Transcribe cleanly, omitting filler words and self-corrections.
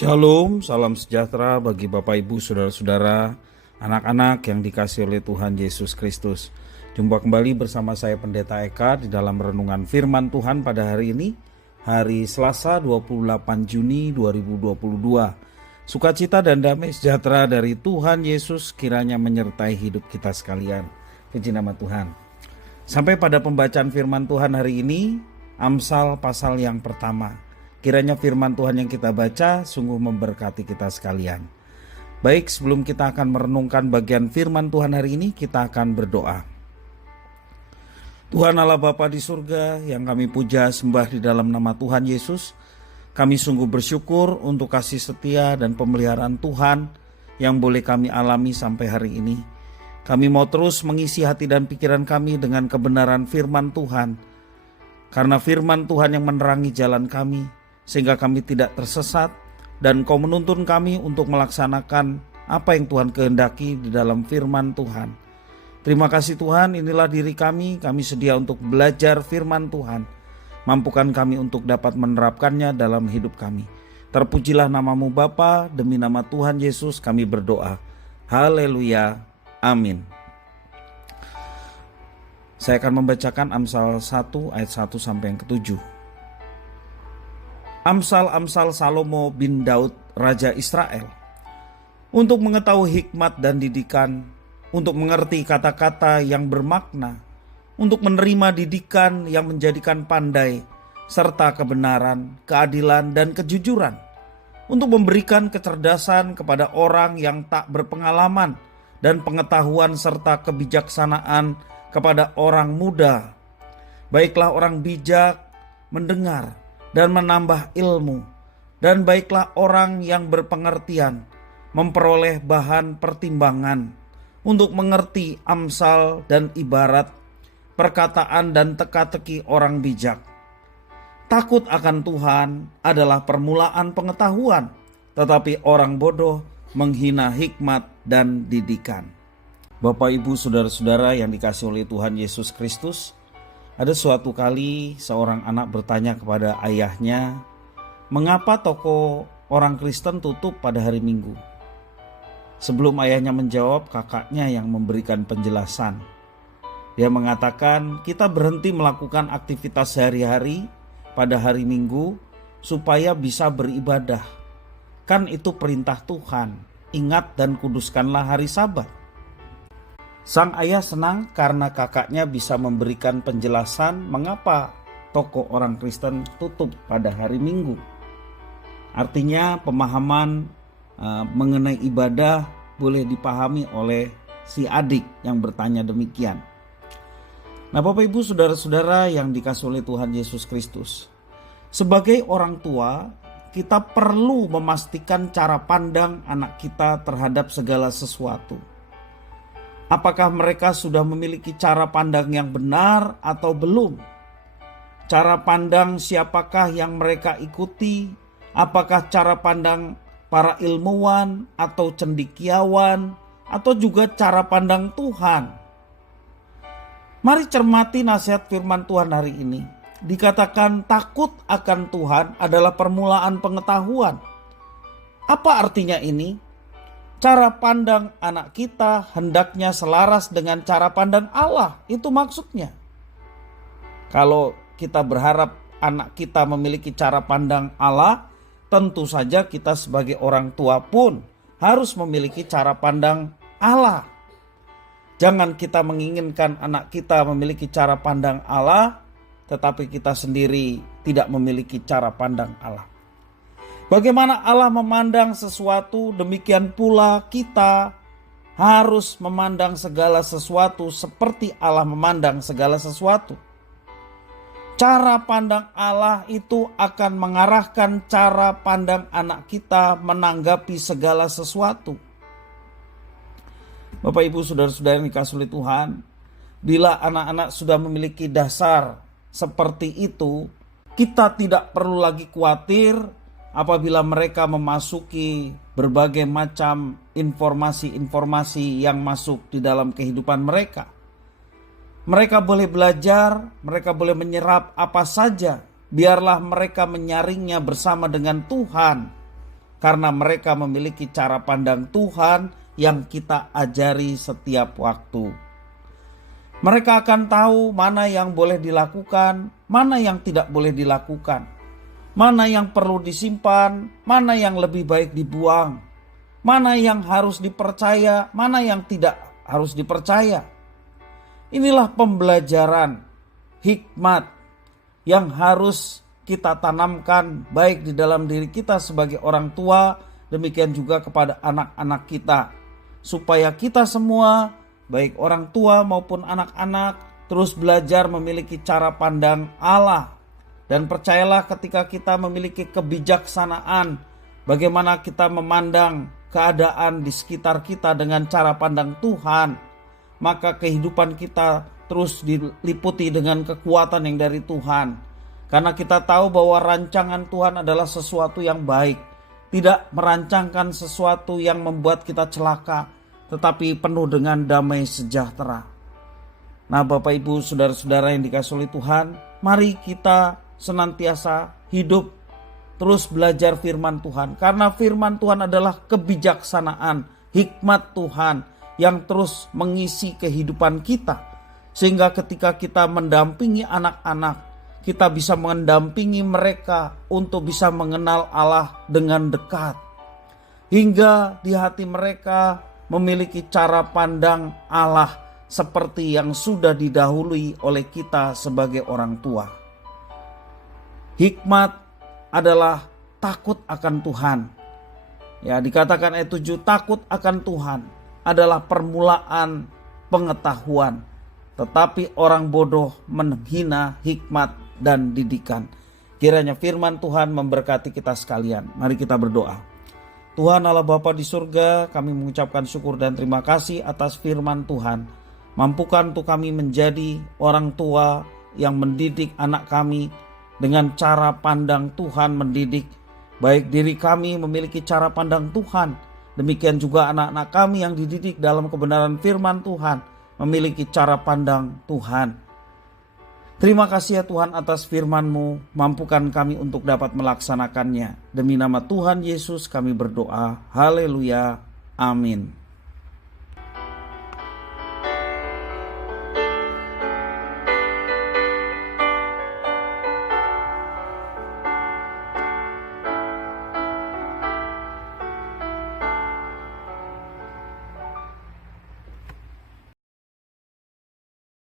Shalom, salam sejahtera bagi Bapak Ibu, Saudara-saudara, anak-anak yang dikasihi oleh Tuhan Yesus Kristus. Jumpa kembali bersama saya Pendeta Eka di dalam renungan firman Tuhan pada hari ini, hari Selasa 28 Juni 2022. Sukacita dan damai sejahtera dari Tuhan Yesus kiranya menyertai hidup kita sekalian. Puji nama Tuhan. Sampai pada pembacaan firman Tuhan hari ini, Amsal pasal yang pertama. Kiranya firman Tuhan yang kita baca sungguh memberkati kita sekalian. Baik, sebelum kita akan merenungkan bagian firman Tuhan hari ini, kita akan berdoa. Tuhan Allah Bapa di surga yang kami puja sembah di dalam nama Tuhan Yesus, kami sungguh bersyukur untuk kasih setia dan pemeliharaan Tuhan yang boleh kami alami sampai hari ini. Kami mau terus mengisi hati dan pikiran kami dengan kebenaran firman Tuhan, karena firman Tuhan yang menerangi jalan kami, sehingga kami tidak tersesat, dan Kau menuntun kami untuk melaksanakan apa yang Tuhan kehendaki di dalam firman Tuhan. Terima kasih Tuhan, inilah diri kami sedia untuk belajar firman Tuhan. Mampukan kami untuk dapat menerapkannya dalam hidup kami. Terpujilah namamu Bapa, demi nama Tuhan Yesus kami berdoa. Haleluya, amin. Saya akan membacakan Amsal 1 ayat 1 sampai yang ke-7. Amsal-amsal Salomo bin Daud, Raja Israel. Untuk mengetahui hikmat dan didikan, untuk mengerti kata-kata yang bermakna, untuk menerima didikan yang menjadikan pandai, serta kebenaran, keadilan, dan kejujuran, untuk memberikan kecerdasan kepada orang yang tak berpengalaman, dan pengetahuan serta kebijaksanaan kepada orang muda. Baiklah orang bijak mendengar dan menambah ilmu, dan baiklah orang yang berpengertian memperoleh bahan pertimbangan untuk mengerti amsal dan ibarat, perkataan dan teka-teki orang bijak. Takut akan Tuhan adalah permulaan pengetahuan, tetapi orang bodoh menghina hikmat dan didikan. Bapak, Ibu, Saudara-saudara yang dikasihi oleh Tuhan Yesus Kristus, ada suatu kali seorang anak bertanya kepada ayahnya, mengapa toko orang Kristen tutup pada hari Minggu? Sebelum ayahnya menjawab, kakaknya yang memberikan penjelasan. Dia mengatakan, kita berhenti melakukan aktivitas sehari-hari pada hari Minggu supaya bisa beribadah. Kan itu perintah Tuhan, ingat dan kuduskanlah hari Sabat. Sang ayah senang karena kakaknya bisa memberikan penjelasan mengapa toko orang Kristen tutup pada hari Minggu. Artinya pemahaman mengenai ibadah boleh dipahami oleh si adik yang bertanya demikian. Nah, Bapak Ibu, Saudara-saudara yang dikasihi oleh Tuhan Yesus Kristus, sebagai orang tua kita perlu memastikan cara pandang anak kita terhadap segala sesuatu. Apakah mereka sudah memiliki cara pandang yang benar atau belum? Cara pandang siapakah yang mereka ikuti? Apakah cara pandang para ilmuwan atau cendekiawan, atau juga cara pandang Tuhan? Mari cermati nasihat firman Tuhan hari ini. Dikatakan takut akan Tuhan adalah permulaan pengetahuan. Apa artinya ini? Cara pandang anak kita hendaknya selaras dengan cara pandang Allah. Itu maksudnya. Kalau kita berharap anak kita memiliki cara pandang Allah, tentu saja kita sebagai orang tua pun harus memiliki cara pandang Allah. Jangan kita menginginkan anak kita memiliki cara pandang Allah, tetapi kita sendiri tidak memiliki cara pandang Allah. Bagaimana Allah memandang sesuatu, demikian pula kita harus memandang segala sesuatu seperti Allah memandang segala sesuatu. Cara pandang Allah itu akan mengarahkan cara pandang anak kita menanggapi segala sesuatu. Bapak, Ibu, Saudara-saudara yang dikasihi oleh Tuhan, bila anak-anak sudah memiliki dasar seperti itu, kita tidak perlu lagi khawatir apabila mereka memasuki berbagai macam informasi-informasi yang masuk di dalam kehidupan mereka. Mereka boleh belajar, mereka boleh menyerap apa saja, biarlah mereka menyaringnya bersama dengan Tuhan. karena mereka memiliki cara pandang Tuhan yang kita ajari setiap waktu. Mereka akan tahu mana yang boleh dilakukan, mana yang tidak boleh dilakukan, mana yang perlu disimpan, mana yang lebih baik dibuang, mana yang harus dipercaya, mana yang tidak harus dipercaya. Inilah pembelajaran hikmat yang harus kita tanamkan baik di dalam diri kita sebagai orang tua, demikian juga kepada anak-anak kita, supaya kita semua, baik orang tua maupun anak-anak, terus belajar memiliki cara pandang Allah. Dan percayalah, ketika kita memiliki kebijaksanaan bagaimana kita memandang keadaan di sekitar kita dengan cara pandang Tuhan, maka kehidupan kita terus diliputi dengan kekuatan yang dari Tuhan. Karena kita tahu bahwa rancangan Tuhan adalah sesuatu yang baik, tidak merancangkan sesuatu yang membuat kita celaka, tetapi penuh dengan damai sejahtera. Nah, Bapak Ibu, saudara-saudara yang dikasihi oleh Tuhan, mari kita senantiasa hidup terus belajar firman Tuhan, karena firman Tuhan adalah kebijaksanaan, hikmat Tuhan yang terus mengisi kehidupan kita, sehingga ketika kita mendampingi anak-anak, kita bisa mendampingi mereka untuk bisa mengenal Allah dengan dekat, hingga di hati mereka memiliki cara pandang Allah seperti yang sudah didahului oleh kita sebagai orang tua. Hikmat adalah takut akan Tuhan. Ya, dikatakan ayat 7, takut akan Tuhan adalah permulaan pengetahuan, tetapi orang bodoh menghina hikmat dan didikan. Kiranya firman Tuhan memberkati kita sekalian. Mari kita berdoa. Tuhan Allah Bapa di surga, kami mengucapkan syukur dan terima kasih atas firman Tuhan. Mampukan untuk kami menjadi orang tua yang mendidik anak kami dengan cara pandang Tuhan mendidik. Baik diri kami memiliki cara pandang Tuhan, demikian juga anak-anak kami yang dididik dalam kebenaran firman Tuhan memiliki cara pandang Tuhan. Terima kasih ya Tuhan atas firman-Mu, mampukan kami untuk dapat melaksanakannya. Demi nama Tuhan Yesus kami berdoa, haleluya, amin.